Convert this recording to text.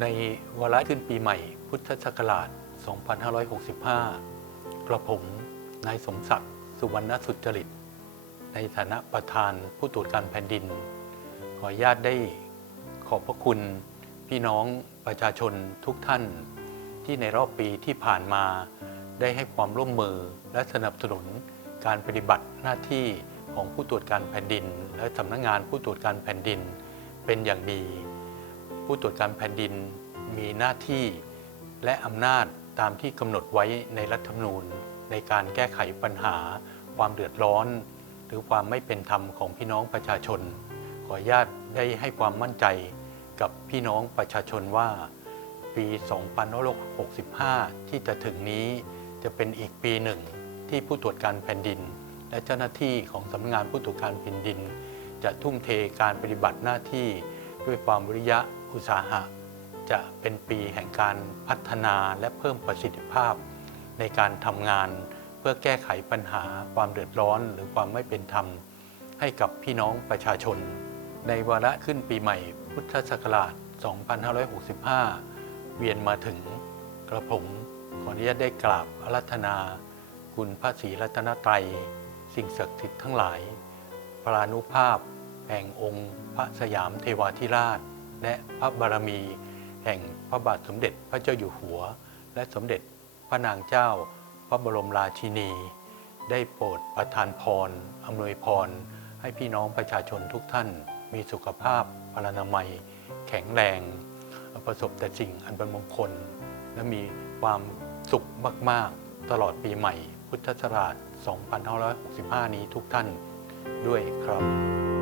ในวาระขึ้นปีใหม่ พุทธศักราช 2565 กระผม นายสมศักดิ์ สุวรรณสุจริต ในฐานะประธานผู้ตรวจการแผ่นดิน ขออนุญาตได้ขอบพระคุณพี่น้องประชาชนทุกท่าน ที่ในรอบปีที่ผ่านมาได้ให้ความร่วมมือและสนับสนุนการปฏิบัติหน้าที่ของผู้ตรวจการแผ่นดิน และสำนักงานผู้ตรวจการแผ่นดิน เป็นอย่างดี ผู้ตรวจการแผ่นดินมีหน้าที่และอำนาจตามที่กำหนดไว้ในรัฐธรรมนูญ ในการแก้ไขปัญหา ความเดือดร้อน หรือความไม่เป็นธรรมของพี่น้องประชาชน ขออนุญาตได้ให้ความมั่นใจกับพี่น้องประชาชนว่า ปี2565 ที่จะถึงนี้จะเป็นอีกปีหนึ่งที่ผู้ตรวจการแผ่นดิน และเจ้าหน้าที่ของสำนักงานผู้ตรวจการแผ่นดิน จะทุ่มเทการปฏิบัติหน้าที่ด้วยความวิริยะ อุตสาหะ จะเป็นปีแห่งการพัฒนาและเพิ่มประสิทธิภาพ ในการทำงานเพื่อแก้ไขปัญหาความเดือดร้อนหรือความไม่เป็นธรรม ให้กับพี่น้องประชาชน ในวาระขึ้นปีใหม่พุทธศักราช 2565 เวียนมาถึงกระผมขออนุญาตได้กราบอารัธนา คุณพระศรีรัตนตรัย สิ่งศักดิ์สิทธิ์ทั้งหลาย พรานุภาพ แห่งองค์พระสยามเทวาธิราช และพระบารมี แห่งพระบาทสมเด็จพระเจ้าอยู่หัว และสมเด็จพระนางเจ้า พระบรมราชินี ได้โปรดประทานพรอำนวยพร ให้พี่น้องประชาชนทุกท่าน มีสุขภาพพลานามัย แข็งแรง ประสบแต่สิ่งอันเป็นมงคล และมีความสุขมาก ๆ ตลอดปีใหม่ พุทธศักราช 2565 นี้ทุกท่านด้วยครับ